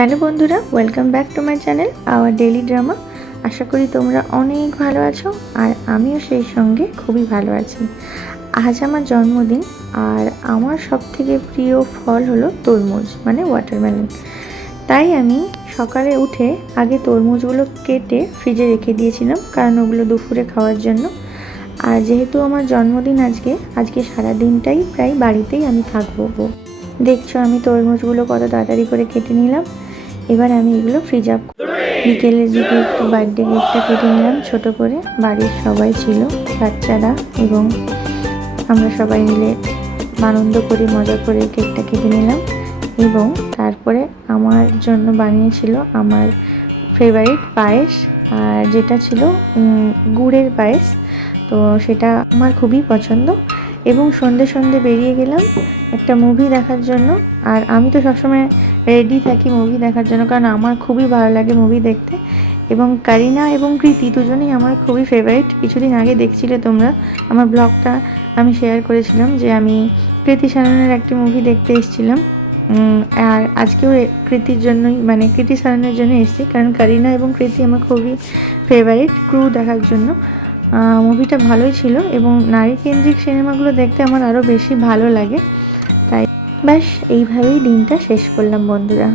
Hello বন্ধুরা welcome back to my channel our daily drama আশা করি তোমরা অনেক ভালো আছো, আর আমিও সেই সঙ্গে খুবই ভালো আছি। আজ আমার জন্মদিন, আর আমার সব থেকে প্রিয় ফল হলো তরমুজ মানে ওয়াটারমেলন তাই আমি সকালে উঠে আগে তরমুজগুলো কেটে ফ্রিজে রেখে দিয়েছিলাম, কারণ ওগুলো দুপুরে খাওয়ার জন্য। আর যেহেতু আমার জন্মদিন আজকে আজকে সারা দিনটাই প্রায় বাড়িতেই আমি থাকব। দেখছ আমি তরমুজগুলো কত তাড়াতাড়ি করে কেটে নিলাম। এবার আমি এগুলো ফ্রিজ আপ বিকেলের দিকে একটু বার্থডে কেকটা কেটে নিলাম, ছোট করে। বাড়ির সবাই ছিল, বাচ্চারা এবং আমরা সবাই মিলে আনন্দ করে, মজা করে কেকটা কেটে নিলাম এবং তারপরে আমার জন্য বানিয়েছিল আমার ফেভারিট পায়েস আর যেটা ছিল গুড়ের পায়েস। তো সেটা আমার খুবই পছন্দ। এবং সন্ধে সন্ধে বেরিয়ে গেলাম একটা মুভি দেখার জন্য। আর আমি তো সবসময় রেডি থাকি মুভি দেখার জন্য, কারণ আমার খুবই ভালো লাগে মুভি দেখতে। এবং কারিনা এবং কৃতি দুজনেই আমার খুবই ফেভারিট কিছুদিন আগে দেখছিলে তোমরা আমার ব্লগটা আমি শেয়ার করেছিলাম যে আমি কৃতি সাননের একটি মুভি দেখতে এসেছিলাম। আর আজকেও কৃতির জন্যই মানে কৃতি সাননের জন্য এসেছি, কারণ কারিনা এবং কৃতি আমার খুবই ফেভারিট ক্রু দেখার জন্য। মুভিটা ভালোই ছিল এবং নারী কেন্দ্রিক সিনেমাগুলো দেখতে আমার আরও বেশি ভালো লাগে। তাই ব্যাস, এইভাবেই দিনটা শেষ করলাম বন্ধুরা।